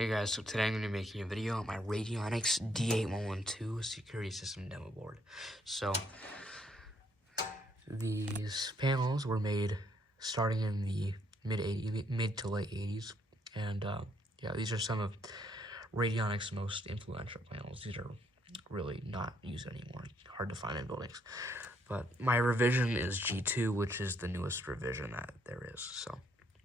Hey guys, so today I'm going to be making a video on my Radionics D8112 security system demo board. So, these panels were made starting in the mid to late 80s. And yeah, these are some of Radionics' most influential panels. These are really not used anymore. Hard to find in buildings. But my revision is G2, which is the newest revision that there is. So,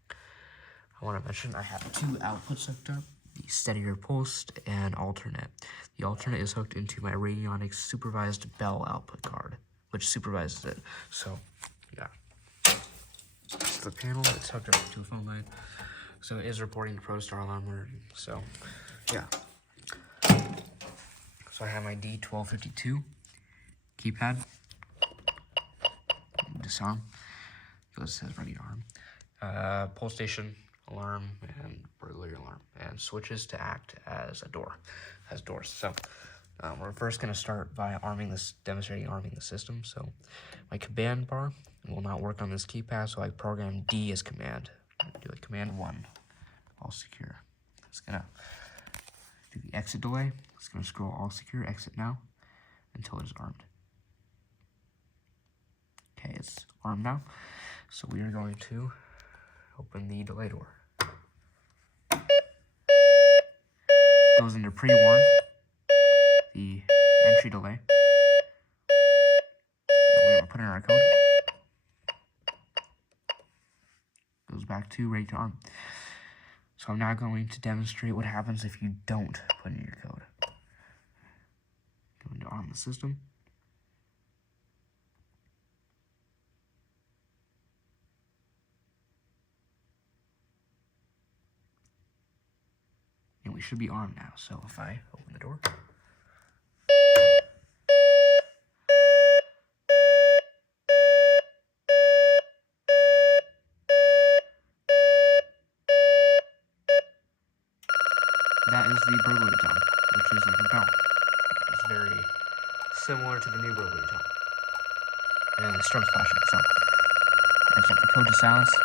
I want to mention I have two outputs hooked up. The steadier pulsed and alternate. The alternate is hooked into my Radionics supervised bell output card, which supervises it. So, yeah. It's the panel, it's hooked up to a phone line. So it is reporting the ProStar alarm alert. So, yeah. So I have my D8112 keypad. Disarm. Because it says ready to arm. Pulse station, alarm, and burglary alarm, and switches to act as a door, as doors. So we're first going to start by demonstrating arming the system. So my command bar will not work on this keypad, so I program D as command. Do a command 1, all secure. It's going to do the exit delay. It's going to scroll all secure, exit now, until it's armed. Okay, it's armed now. So we are going to open the delay door. Goes into pre-warn, the entry delay. We're going to put in our code. Goes back to ready to arm. So I'm now going to demonstrate what happens if you don't put in your code. Going to arm the system. And we should be armed now. So if I open the door. That is the burglary tone, which is like a bell. It's very similar to the new burglary tone. And the strobe's flashing, so I set the code to silence.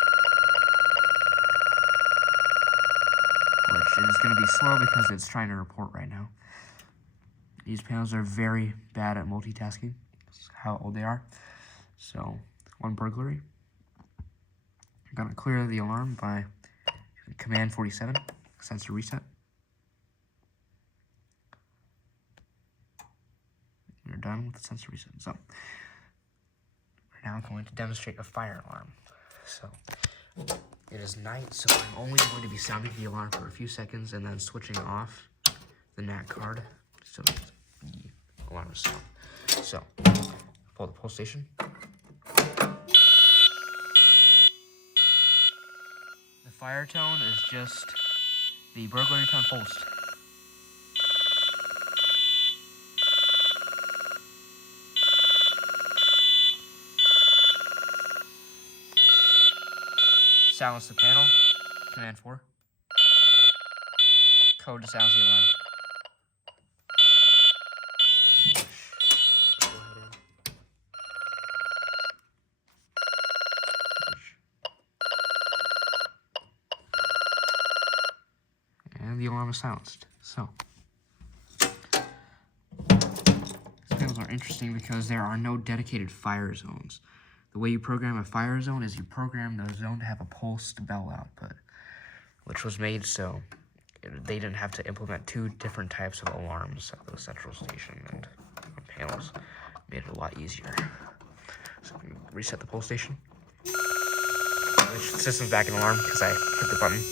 Which is going to be slow because it's trying to report right now. These panels are very bad at multitasking. That's how old they are. So, one burglary. I'm going to clear the alarm by command 47, sensor reset. We're done with the sensor reset. So, we're now going to demonstrate a fire alarm. So, it is night, so I'm only going to be sounding the alarm for a few seconds and then switching off the NAT card so the alarm is stopped. So, pull the pulse station. The fire tone is just the burglary tone pulsed. Silence the panel, command 4. Code to silence the alarm. And the alarm is silenced. So, these panels are interesting because there are no dedicated fire zones. The way you program a fire zone is you program the zone to have a pulsed bell output, which was made so they didn't have to implement two different types of alarms at the central station, and panels made it a lot easier. So we reset the pulse station. The system's back in alarm because I hit the button.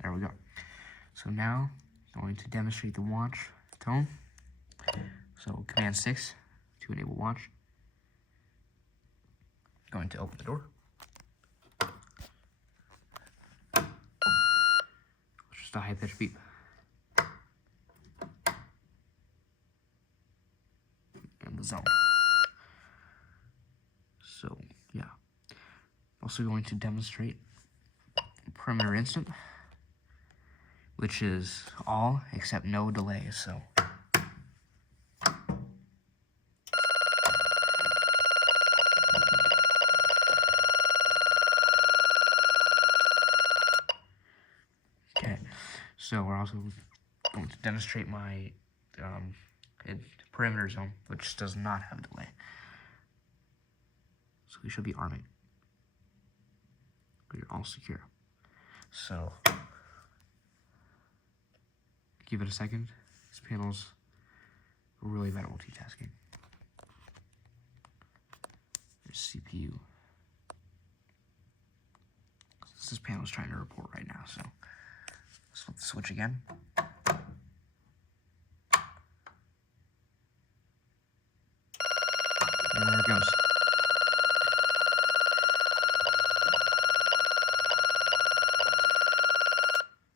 There we go. So now, I'm going to demonstrate the watch tone. So command 6 to enable watch. Going to open the door. Just a high-pitched beep. And the zone. So, yeah. Also going to demonstrate perimeter instant. which is all except no delay, so. Okay, so we're also going to demonstrate my perimeter zone, which does not have delay. So we should be arming. We're all secure. So give it a second. This panel's really bad at multitasking. There's CPU. This panel's trying to report right now, so let's flip the switch again. And there it goes.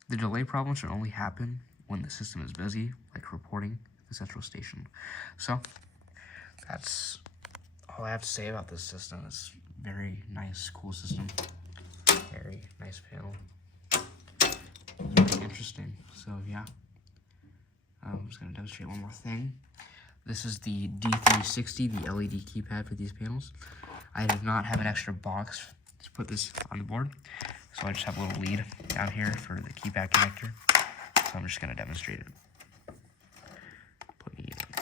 The delay problem should only happen when the system is busy, like reporting the central station. So that's all I have to say about this system. It's very nice, cool system. Very nice panel. Very interesting. So yeah, I'm just gonna demonstrate one more thing. This is the D360, the LED keypad for these panels. I did not have an extra box to put this on the board, so I just have a little lead down here for the keypad connector. So I'm just gonna demonstrate it. Plugging it in.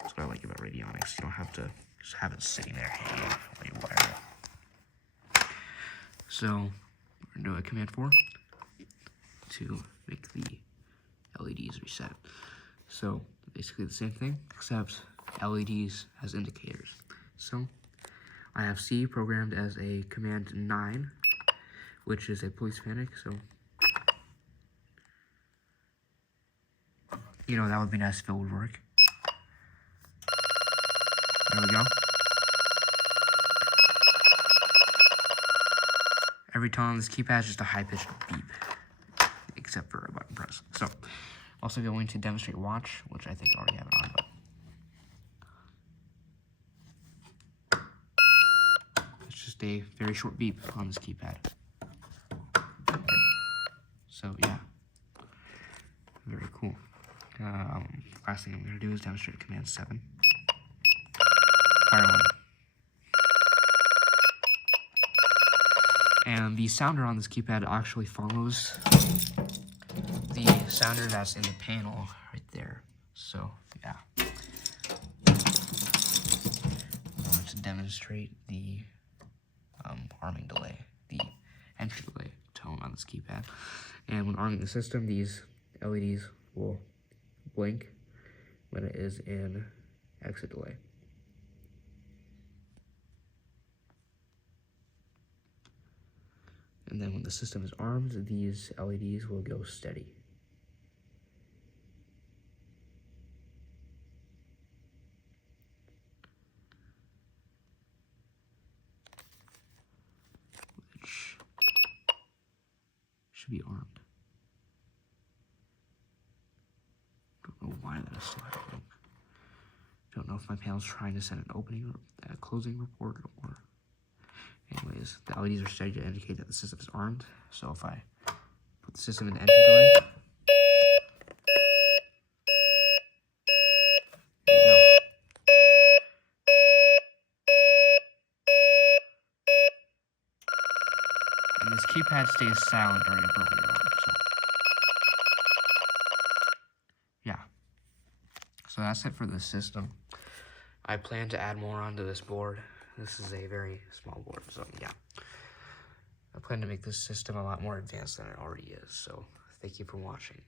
That's what I like about Radionics. You don't have to just have it sitting there hanging while you wire it. So we're gonna do a command 4 to make the LEDs reset. So basically the same thing, except LEDs as indicators. So I have C programmed as a command 9, which is a police panic. So, you know, that would be nice if it would work. There we go. Every tone on this keypad is just a high-pitched beep, except for a button press. So, also going to demonstrate watch, which I think I already have it on, but it's just a very short beep on this keypad. So yeah, very cool. Last thing I'm going to do is demonstrate command 7. Fire 1. And the sounder on this keypad actually follows the sounder that's in the panel right there. So yeah, I'm going to demonstrate the arming delay, the entry delay tone on this keypad. And when arming the system, these LEDs will blink when it is in exit delay. And then when the system is armed, these LEDs will go steady. Which should be armed. Don't know why that is still happening. Don't know if my panel's trying to send an opening or a closing report, or anyways, the LEDs are steady to indicate that the system is armed. So if I put the system in entry delay, there you go. And this keypad stays silent during a burglary run, so yeah. So that's it for this system. I plan to add more onto this board. This is a very small board, so yeah. I plan to make this system a lot more advanced than it already is, so thank you for watching.